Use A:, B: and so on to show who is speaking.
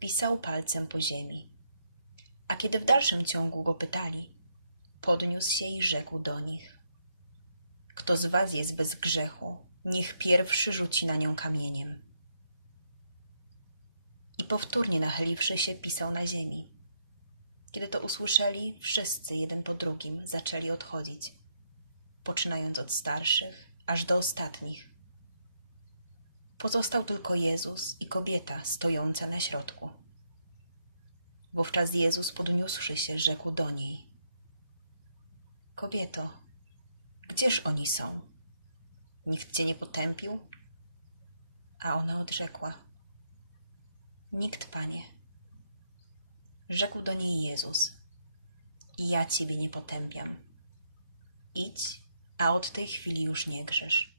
A: pisał palcem po ziemi. A kiedy w dalszym ciągu go pytali, podniósł się i rzekł do nich: Kto z was jest bez grzechu, niech pierwszy rzuci na nią kamieniem. I powtórnie nachyliwszy się, pisał na ziemi. Kiedy to usłyszeli, wszyscy jeden po drugim zaczęli odchodzić, poczynając od starszych aż do ostatnich. Pozostał tylko Jezus i kobieta stojąca na środku. Wówczas Jezus podniósłszy się, rzekł do niej: Kobieto, gdzież oni są? Nikt cię nie potępił? A ona odrzekła: Nikt, panie. Rzekł do niej Jezus: I ja ciebie nie potępiam. Idź, a od tej chwili już nie grzesz.